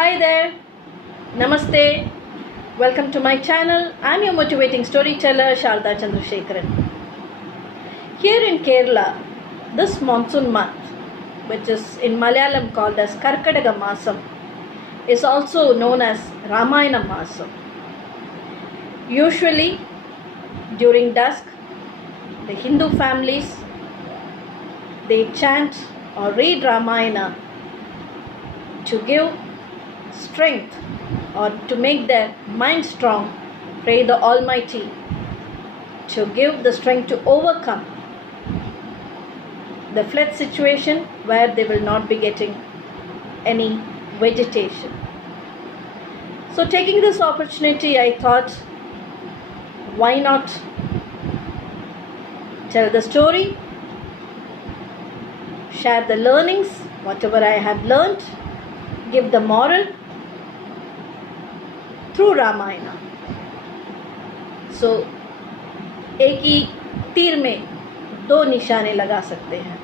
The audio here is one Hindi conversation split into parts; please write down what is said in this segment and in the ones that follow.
Hi there, Namaste, welcome to my channel. I am your motivating storyteller Sharda Chandrasekharan. Here in Kerala, this monsoon month, which is in Malayalam called as Karkadaga Masam, is also known as Ramayana Masam. Usually, during dusk, the Hindu families, they chant or read Ramayana to give strength or to make their mind strong. Pray the Almighty to give the strength to overcome the flood situation where they will not be getting any vegetation. So taking this opportunity, I thought, why not tell the story, share the learnings, whatever I have learned, give the moral through Ramayana. So एक ही तीर में दो निशाने लगा सकते हैं.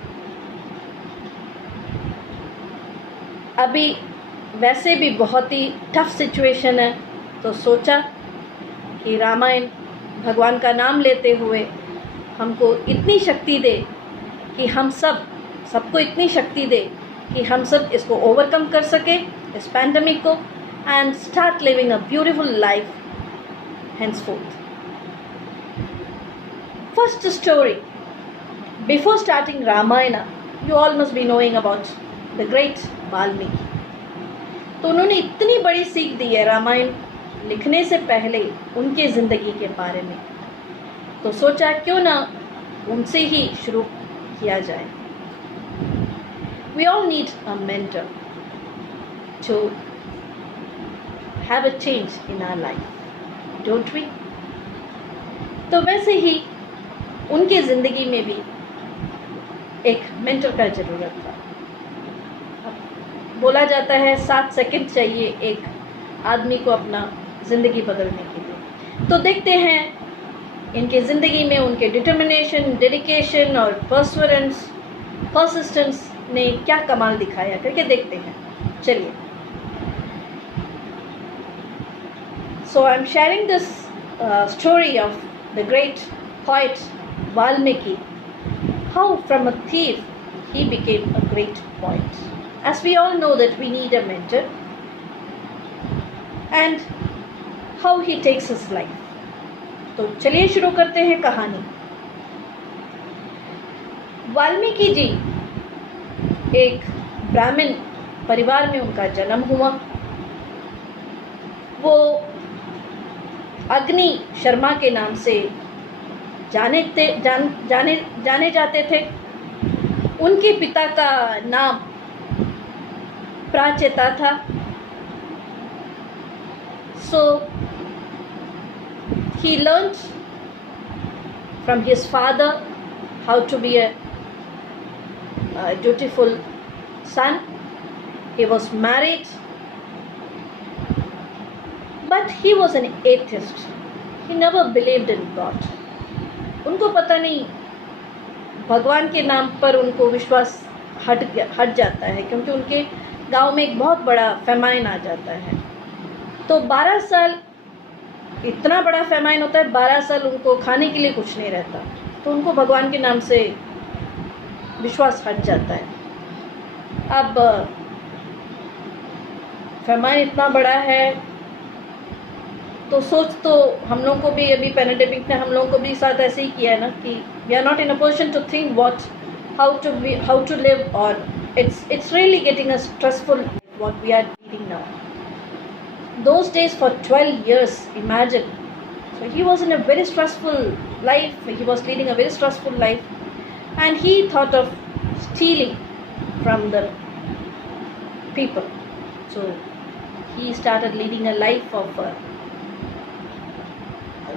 अभी वैसे भी बहुत ही टफ सिचुएशन है, तो सोचा कि रामायण भगवान का नाम लेते हुए हमको इतनी शक्ति दे कि हम सबको इतनी शक्ति दे कि हम सब इसको ओवरकम कर सके, इस पैंडमिक को, and start living a beautiful life henceforth. First story. Before starting Ramayana, you all must be knowing about the great Valmiki. तो उन्होंने इतनी बड़ी सीख दी है रामायण लिखने से पहले उनके ज़िंदगी के बारे में, तो सोचा क्यों ना उनसे ही शुरू किया जाए. We all need a mentor to have a change in our life, don't we? तो वैसे ही उनके ज़िंदगी में भी एक मेंटर का ज़रूरत था. बोला जाता है 7 सेकंड चाहिए एक आदमी को अपना ज़िंदगी बदलने के लिए. तो देखते हैं इनके ज़िंदगी में उनके डिटर्मिनेशन, डेडिकेशन और परसिस्टेंस ने क्या कमाल दिखाया करके देखते हैं. चलिए. So I am sharing this story of the great poet Valmiki, how from a thief he became a great poet. As we all know that we need a mentor, and how he takes his life. तो चलिए शुरू करते हैं कहानी. वाल्मीकि जी एक ब्राह्मण परिवार में उनका जन्म हुआ. वो अग्नि शर्मा के नाम से जाने जाते थे. उनके पिता का नाम प्राचेता था. So he learned from his father how to be a dutiful son. He was married, but he was an atheist. He never believed in God. उनको पता नहीं, भगवान के नाम पर उनको विश्वास हट जाता है, क्योंकि उनके गांव में एक बहुत बड़ा फेमाइन आ जाता है. तो 12 साल, इतना बड़ा फेमाइन होता है, 12 साल उनको खाने के लिए कुछ नहीं रहता. तो उनको भगवान के नाम से विश्वास हट जाता है. अब फेमाइन इतना बड़ा है, तो सोच, तो हम लोगों को भी अभी पैंडेमिक ने हम लोगों को भी साथ ऐसे ही किया है ना, कि we are not in a position to think how to live, और it's really getting us stressful what we are leading now. Those days for 12 years, imagine. So he was in a very stressful life. He was leading a very stressful life, and he thought of stealing from the people. So he started leading a life of a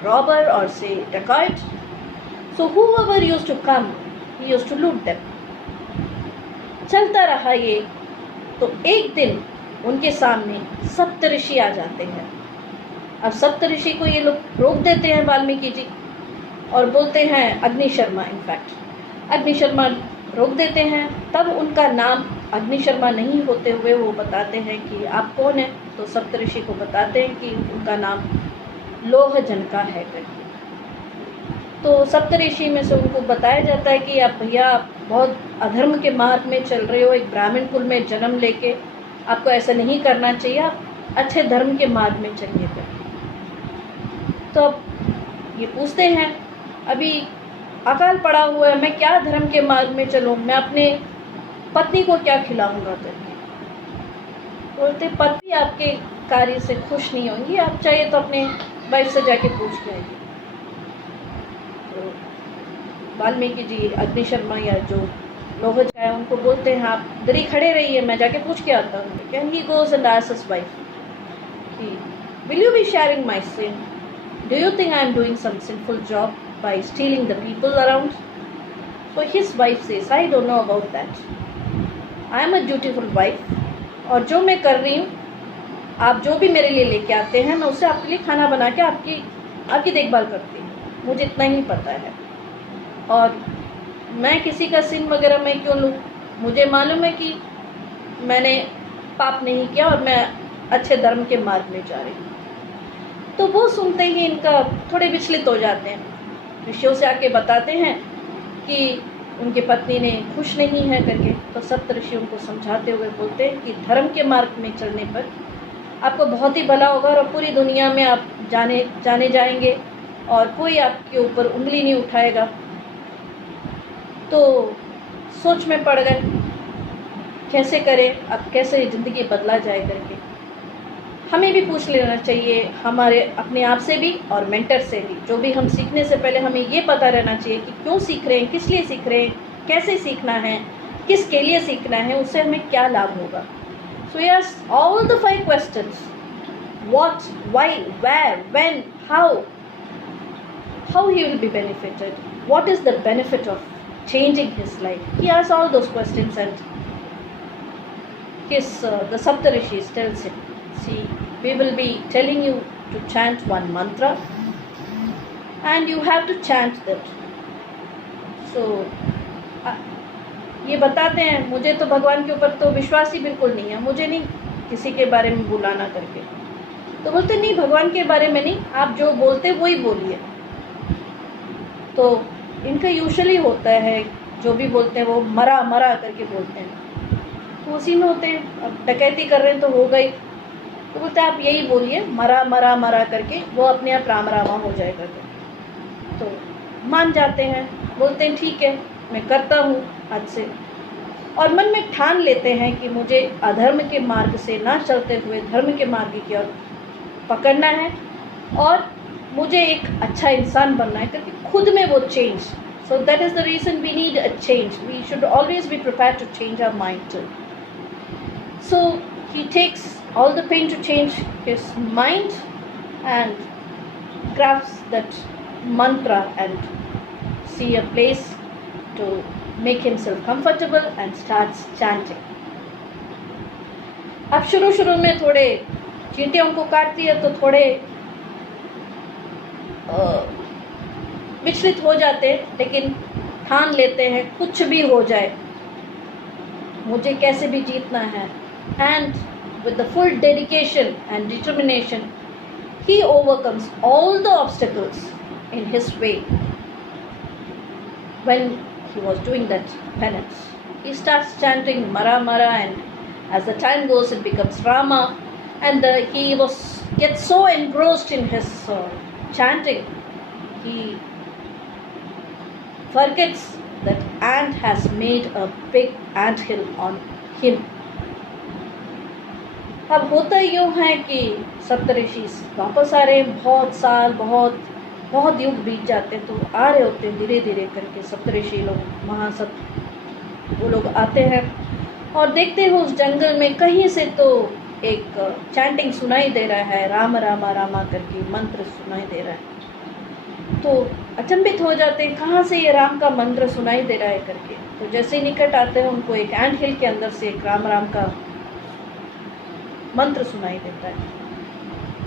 robber, or say dacoit. So whoever used to come, he used to loot them. चलता रहा ये. तो एक दिन उनके सामने सप्तऋषि आ जाते हैं. अब सप्तऋषि को ये लोग रोक देते हैं वाल्मीकि जी, और बोलते हैं अग्नि शर्मा, इनफैक्ट अग्नि शर्मा रोक देते हैं. तब उनका नाम अग्नि शर्मा नहीं होते हुए वो बताते हैं कि आप कौन हैं, तो सप्तऋषि को बताते हैं कि उनका नाम लोह जनका है करके। तो सप्तऋषि में से उनको बताया जाता है कि आप भैया आप बहुत अधर्म के मार्ग में चल रहे हो, एक ब्राह्मण कुल में जन्म लेके आपको ऐसा नहीं करना चाहिए, आप अच्छे धर्म के मार्ग में चलिए करके। तो अब ये पूछते हैं अभी अकाल पड़ा हुआ है, मैं क्या धर्म के मार्ग में चलूँ, मैं अपने पत्नी को क्या खिलाऊंगा करके। बोलते पत्नी आपके कार्य से खुश नहीं होंगी, आप चाहिए तो अपने वाइफ से जाके पूछ के आइए। तो वाल्मीकि जी अग्नि शर्मा या जो लोह है उनको बोलते हैं आप इधर ही खड़े रहिए, मैं जाके पूछ के आता हूँ। Can he goes and asks his wife कि will you be sharing my sin, do you think I am doing some sinful job by stealing the people around. So his wife says I don't know about that, I am a dutiful wife, और जो मैं कर रही हूँ आप जो भी मेरे लिए लेके आते हैं मैं उससे आपके लिए खाना बना के आपकी देखभाल करती हूँ, मुझे इतना ही पता है। और मैं किसी का सिन वगैरह मैं क्यों लूँ, मुझे मालूम है कि मैंने पाप नहीं किया और मैं अच्छे धर्म के मार्ग में जा रही हूँ। तो वो सुनते ही इनका थोड़े विचलित हो जाते हैं, ऋषियों से आके बताते हैं कि उनकी पत्नी ने खुश नहीं है करके। तो सप्तऋषि उनको समझाते हुए बोलते हैं कि धर्म के मार्ग में चलने पर आपको बहुत ही भला होगा और पूरी दुनिया में आप जाने जाएंगे और कोई आपके ऊपर उंगली नहीं उठाएगा। तो सोच में पड़ गए कैसे करें, अब कैसे ज़िंदगी बदला जाए करके। हमें भी पूछ लेना चाहिए हमारे अपने आप से भी और मेंटर से भी, जो भी हम सीखने से पहले हमें ये पता रहना चाहिए कि क्यों सीख रहे हैं, किस लिए सीख रहे हैं, कैसे सीखना है, किसके लिए सीखना है, उससे हमें क्या लाभ होगा। So yes, all the 5 questions, what, why, where, when, how he will be benefited, what is the benefit of changing his life. He asks all those questions and the Saptarishis tells him, see, we will be telling you to chant one mantra and you have to chant that. So ये बताते हैं मुझे तो भगवान के ऊपर तो विश्वास ही बिल्कुल नहीं है, मुझे नहीं किसी के बारे में बुलाना करके। तो बोलते नहीं भगवान के बारे में नहीं, आप जो बोलते वही बोलिए। तो इनका यूजुअली होता है जो भी बोलते हैं वो मरा मरा करके बोलते हैं, तो उसी में होते हैं। अब डकैती कर रहे हैं तो हो गई, तो बोलते हैं आप यही बोलिए मरा मरा मरा करके, वो अपने आप राम रामा हो जाएगा करके। तो मान जाते हैं, बोलते हैं ठीक है मैं करता हूँ आज से, और मन में ठान लेते हैं कि मुझे अधर्म के मार्ग से ना चलते हुए धर्म के मार्ग की ओर पकड़ना है और मुझे एक अच्छा इंसान बनना है करके खुद में वो change. So that is the reason we need a change, we should always be prepared to change our mind too. So he takes all the pain to change his mind and grasps that mantra and see a place to make himself comfortable and starts chanting. अब शुरू में थोड़े चींटियां उनको काटती है तो थोड़े विचलित हो जाते हैं, लेकिन ठान लेते हैं कुछ भी हो जाए मुझे कैसे भी जीतना है। And with the full dedication and determination, he overcomes all the obstacles in his way. When he was doing that penance, he starts chanting Mara Mara, and as the time goes it becomes Rama, and he gets so engrossed in his chanting, he forgets that ant has made a big anthill on him. अब होता यूँ है कि सप्तऋषि वापस आ रहे हैं, बहुत साल बहुत युग बीत जाते हैं, तो आ रहे होते हैं धीरे धीरे करके सप्तऋषि लोग वहाँ सब वो लोग आते हैं और देखते हैं उस जंगल में कहीं से तो एक चैंटिंग सुनाई दे रहा है, राम रामा रामा करके मंत्र सुनाई दे रहा है। तो अचंभित हो जाते हैं कहाँ से ये राम का मंत्र सुनाई दे रहा है करके। तो जैसे ही निकट आते हैं उनको एक एंट हिल के अंदर से एक राम राम का मंत्र सुनाई देता है।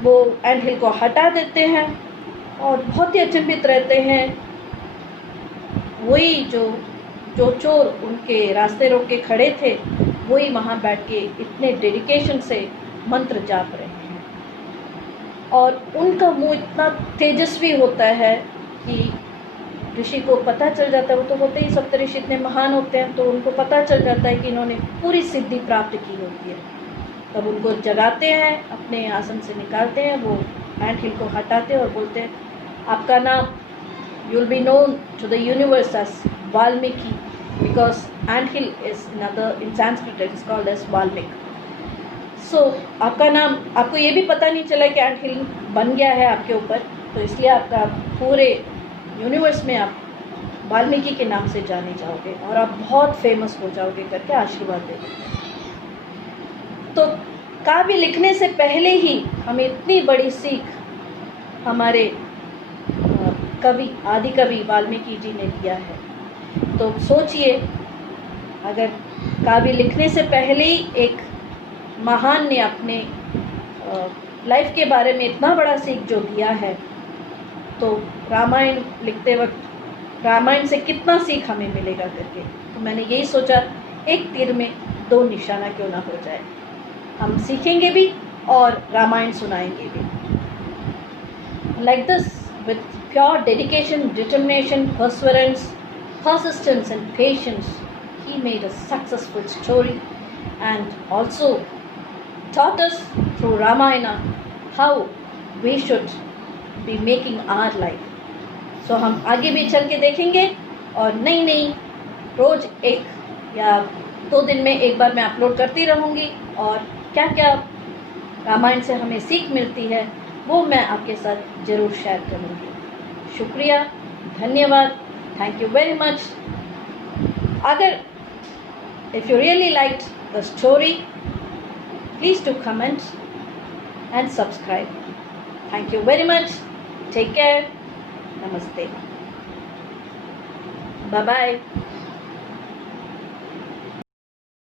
वो एंट हिल को हटा देते हैं और बहुत ही अचंभित रहते हैं। वही जो चोर उनके रास्ते रोक के खड़े थे वही वहाँ बैठ के इतने डेडिकेशन से मंत्र जाप रहे हैं, और उनका मुंह इतना तेजस्वी होता है कि ऋषि को पता चल जाता है। वो तो होते ही सप्तऋषि इतने महान होते हैं, तो उनको पता चल जाता है कि इन्होंने पूरी सिद्धि प्राप्त की होती है। तब उनको जगाते हैं, अपने आसन से निकालते हैं, वो एंट हिल को हटाते हैं और बोलते हैं, आपका नाम, you will be known to the universe as Valmiki, because ant hill is in Sanskrit it is called as Valmiki. So आपका नाम, आपको ये भी पता नहीं चला कि एंट हिल बन गया है आपके ऊपर, तो इसलिए आपका पूरे यूनिवर्स में आप वाल्मीकि के नाम से जाने जाओगे और आप बहुत फेमस हो जाओगे करके आशीर्वाद देते। तो काव्य लिखने से पहले ही हमें इतनी बड़ी सीख हमारे कवि, आदि कवि वाल्मीकि जी ने दिया है। तो सोचिए, अगर काव्य लिखने से पहले ही एक महान ने अपने लाइफ के बारे में इतना बड़ा सीख जो दिया है, तो रामायण लिखते वक्त रामायण से कितना सीख हमें मिलेगा करके। तो मैंने यही सोचा, एक तीर में दो निशाना क्यों ना हो जाए, हम सीखेंगे भी और रामायण सुनाएंगे भी। Like this, with pure dedication, determination, perseverance, persistence and patience, he made a successful story and also taught us through Ramayana how we should be making our life. So हम आगे भी चल के देखेंगे और नई नई रोज़ एक या 2 दिन में एक बार मैं अपलोड करती रहूँगी, और क्या क्या रामायण से हमें सीख मिलती है वो मैं आपके साथ ज़रूर शेयर करूँगी। शुक्रिया, धन्यवाद, थैंक यू वेरी मच। अगर if you really liked the story, please do comment and subscribe. Thank you very much, take care, नमस्ते, बाय बाय।